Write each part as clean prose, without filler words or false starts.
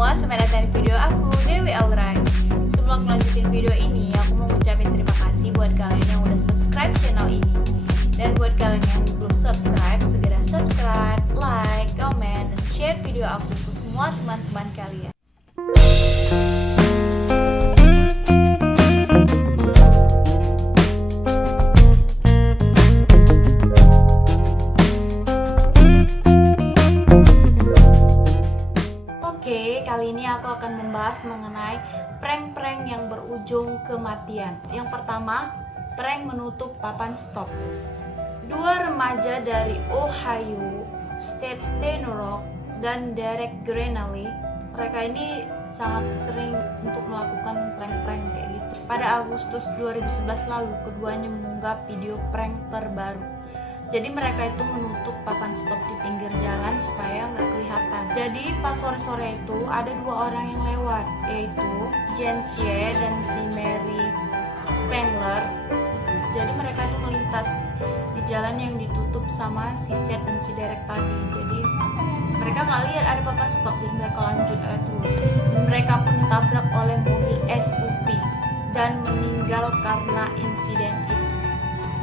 semua, selamat datang di video aku, Dewi Alray. Sebelum melanjutin video ini, aku mau ngucapin terima kasih buat kalian yang udah subscribe channel ini. Dan buat kalian yang belum subscribe, segera subscribe, like, comment, dan share video aku ke semua teman-teman kalian. Kali ini aku akan membahas mengenai prank-prank yang berujung kematian. Yang pertama, prank menutup papan stop. Dua remaja dari Ohio State Rock dan Derek Grenally, mereka ini sangat sering untuk melakukan prank-prank kayak gitu. Pada Agustus 2011 lalu, keduanya mengunggah video prank terbaru. Jadi mereka itu menutup papan stop di pinggir jalan supaya nggak kelihatan. Jadi pas sore-sore itu ada dua orang yang lewat, yaitu Jens Ye dan si Mary Spangler. Jadi mereka itu melintas di jalan yang ditutup sama si Seth dan si Derek tadi. Jadi mereka nggak lihat ada papan stop, jadi mereka lanjut terus. Dan mereka pun ditabrak oleh mobil SUV dan meninggal karena insiden itu.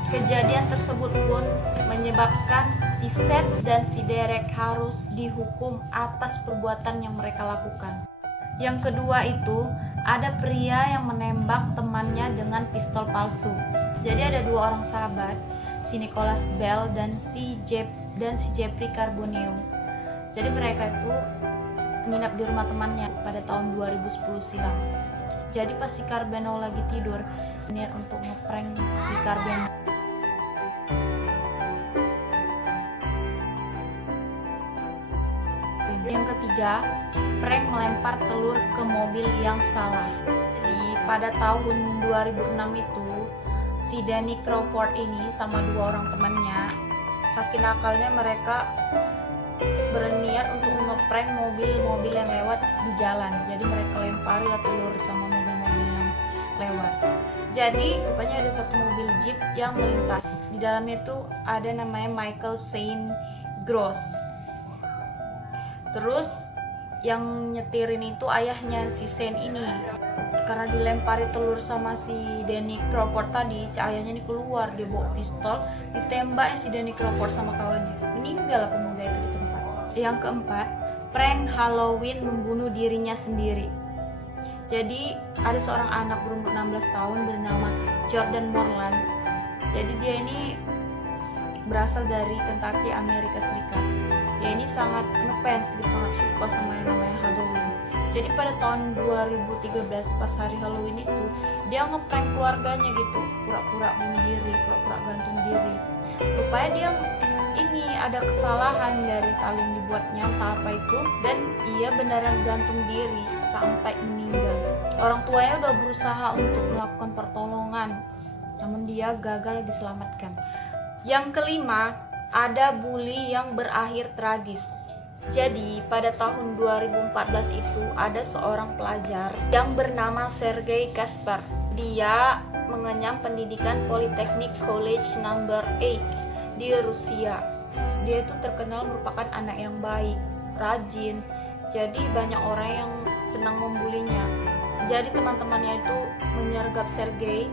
Kejadian tersebut pun menyebabkan si Seth dan si Derek harus dihukum atas perbuatan yang mereka lakukan. Yang kedua itu, ada pria yang menembak temannya dengan pistol palsu. Jadi ada dua orang sahabat, si Nicholas Bell dan si Jeffrey Carbonell. Jadi mereka itu menginap di rumah temannya pada tahun 2010 silam. Jadi pas si Carbonell lagi tidur, niat untuk ngeprank si Carbonell. Yang ketiga, prank melempar telur ke mobil yang salah. Jadi pada tahun 2006 itu, si Danny Crawford ini sama dua orang temannya, saking nakalnya mereka berniat untuk ngeprank mobil-mobil yang lewat di jalan. Jadi mereka lempari telur sama mobil-mobil yang lewat. Jadi rupanya ada satu mobil jeep yang melintas. Di dalamnya itu ada namanya Michael Saint Gross. Terus yang nyetirin itu ayahnya si Saint ini. Karena dilempari telur sama si Danny Crawford tadi, si ayahnya ini keluar, dia bawa pistol, ditembak si Danny Crawford sama kawannya. Meninggal pemuda itu di tempat. Yang keempat, prank Halloween membunuh dirinya sendiri. Jadi ada seorang anak berumur 16 tahun bernama Jordan Morland. Jadi dia ini berasal dari Kentucky, Amerika Serikat. Dia ini sangat ngefans gitu, sangat suka sama yang namanya Halloween. Jadi pada tahun 2013 pas hari Halloween itu, dia ngeprank keluarganya gitu, pura-pura bunuh diri, pura-pura gantung diri. Rupanya dia ini ada kesalahan dari tali yang dibuatnya, entah apa itu, dan ia beneran gantung diri sampai meninggal. Orang tuanya udah berusaha untuk melakukan pertolongan, namun dia gagal diselamatkan. Yang kelima, ada bully yang berakhir tragis. Jadi pada tahun 2014 itu ada seorang pelajar yang bernama Sergei Kasper. Dia mengenyam pendidikan Polytechnic College Number 8 di Rusia. Dia itu terkenal merupakan anak yang baik, rajin. Jadi banyak orang yang senang membulinya. Jadi teman-temannya itu menyergap Sergei,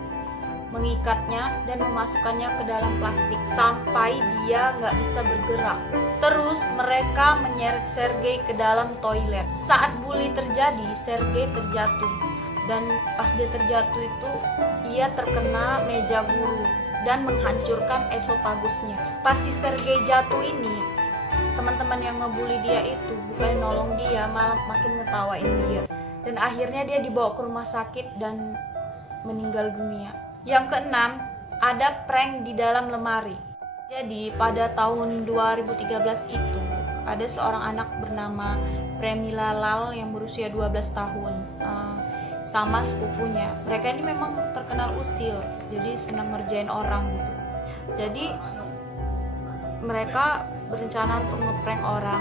mengikatnya dan memasukkannya ke dalam plastik sampai dia nggak bisa bergerak. Terus mereka menyeret Sergei ke dalam toilet. Saat bully terjadi, Sergei terjatuh, dan pas dia terjatuh itu ia terkena meja guru dan menghancurkan esopagusnya. Pas si Sergei jatuh ini, teman-teman yang ngebully dia itu bukan nolong dia, malah makin ngetawain dia. Dan akhirnya dia dibawa ke rumah sakit dan meninggal dunia. Yang keenam, ada prank di dalam lemari. Jadi pada tahun 2013 itu ada seorang anak bernama Premila Lal yang berusia 12 tahun sama sepupunya. Mereka ini memang terkenal usil, jadi senang ngerjain orang gitu. Jadi mereka berencana untuk ngeprank orang.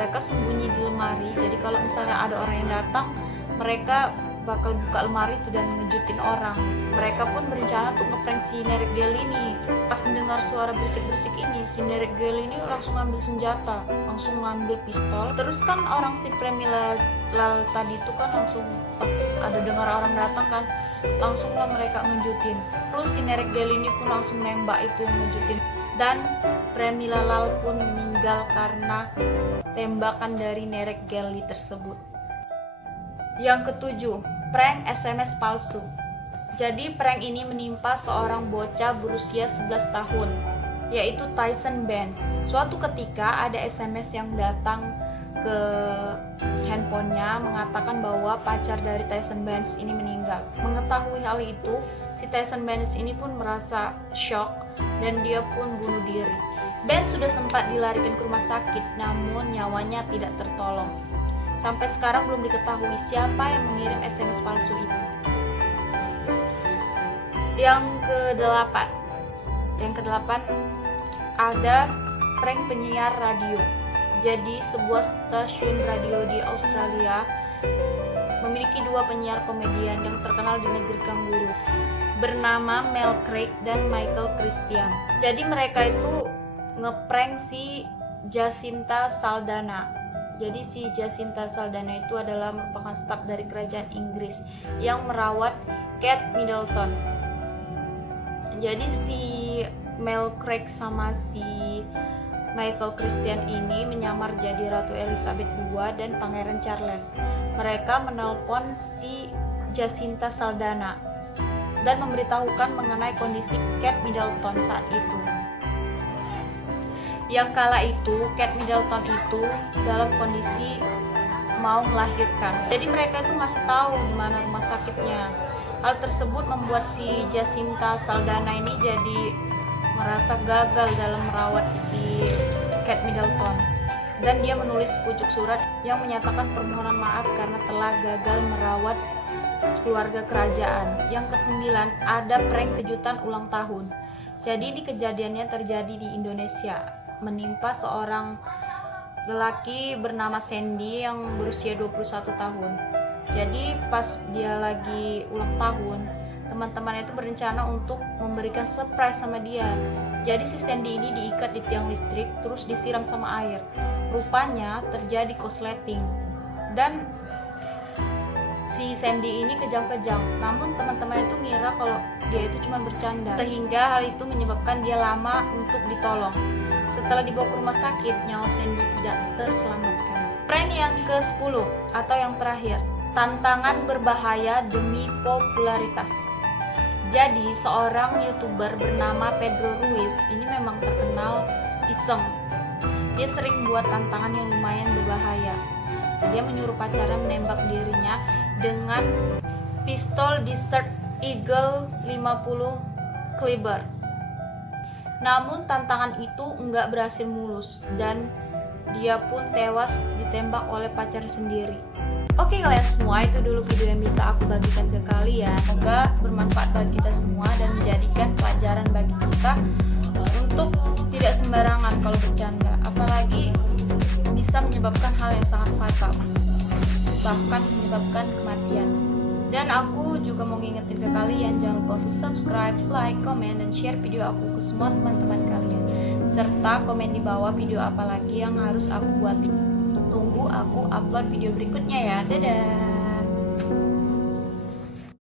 Mereka sembunyi di lemari. Jadi kalau misalnya ada orang yang datang, mereka bakal buka lemari itu dan ngejutin orang. Mereka pun berencana untuk ngeprank si Nenek Gel ini. Pas mendengar suara berisik-berisik ini, si Nenek Gel ini langsung ngambil senjata, langsung ngambil pistol. Terus kan orang si Pramila Lal tadi itu kan langsung pas ada dengar orang datang kan, langsung lah mereka ngejutin. Terus si Nenek Gel ini pun langsung nembak itu yang ngejutin. Dan Pramila Lal pun meninggal karena tembakan dari Nenek Gel tersebut. Yang ketujuh, prank SMS palsu. Jadi prank ini menimpa seorang bocah berusia 11 tahun, yaitu Tyson Benz. Suatu ketika ada SMS yang datang ke handphonenya mengatakan bahwa pacar dari Tyson Benz ini meninggal. Mengetahui hal itu, si Tyson Benz ini pun merasa shock dan dia pun bunuh diri. Benz sudah sempat dilarikan ke rumah sakit, namun nyawanya tidak tertolong. Sampai sekarang belum diketahui siapa yang mengirim SMS palsu itu. Yang kedelapan ada prank penyiar radio. Jadi sebuah stasiun radio di Australia memiliki dua penyiar komedian yang terkenal di negeri kanguru, bernama Mel Craig dan Michael Christian. Jadi mereka itu ngeprank si Jacinta Saldana. Jadi si Jacinta Saldana itu adalah merupakan staf dari kerajaan Inggris yang merawat Kate Middleton. Jadi si Mel Craig sama si Michael Christian ini menyamar jadi Ratu Elizabeth II dan Pangeran Charles. Mereka menelpon si Jacinta Saldana dan memberitahukan mengenai kondisi Kate Middleton saat itu. Yang kala itu, Kate Middleton itu dalam kondisi mau melahirkan. Jadi mereka itu ngasih tahu di mana rumah sakitnya. Hal tersebut membuat si Jacinta Saldana ini jadi merasa gagal dalam merawat si Kate Middleton. Dan dia menulis pucuk surat yang menyatakan permohonan maaf karena telah gagal merawat keluarga kerajaan. Yang kesembilan, ada prank kejutan ulang tahun. Jadi di kejadiannya terjadi di Indonesia, menimpa seorang lelaki bernama Sandy yang berusia 21 tahun. Jadi pas dia lagi ulang tahun, teman-teman itu berencana untuk memberikan surprise sama dia. Jadi si Sandy ini diikat di tiang listrik terus disiram sama air. Rupanya terjadi korsleting dan si Sandy ini kejang-kejang. Namun teman-teman itu ngira kalau dia itu cuma bercanda, sehingga hal itu menyebabkan dia lama untuk ditolong. Setelah dibawa ke rumah sakit, nyawa Sandy tidak terselamatkan. Prank yang ke-10 atau yang terakhir, tantangan berbahaya demi popularitas. Jadi seorang YouTuber bernama Pedro Ruiz ini memang terkenal iseng. Dia sering buat tantangan yang lumayan berbahaya. Dia menyuruh pacarnya menembak dirinya dengan pistol Desert Eagle 50 kaliber. Namun tantangan itu enggak berhasil mulus dan dia pun tewas ditembak oleh pacar sendiri. Oke kalian semua, itu dulu video yang bisa aku bagikan ke kalian. Semoga bermanfaat bagi kita semua dan menjadikan pelajaran bagi kita untuk tidak sembarangan kalau bercanda, apalagi bisa menyebabkan hal yang sangat fatal, bahkan menyebabkan kematian. Dan aku juga mau ngingetin ke kalian, jangan lupa untuk subscribe, like, comment, dan share video aku ke semua teman-teman kalian, serta komen di bawah video apa lagi yang harus aku buat. Tunggu aku upload video berikutnya ya. Dadah.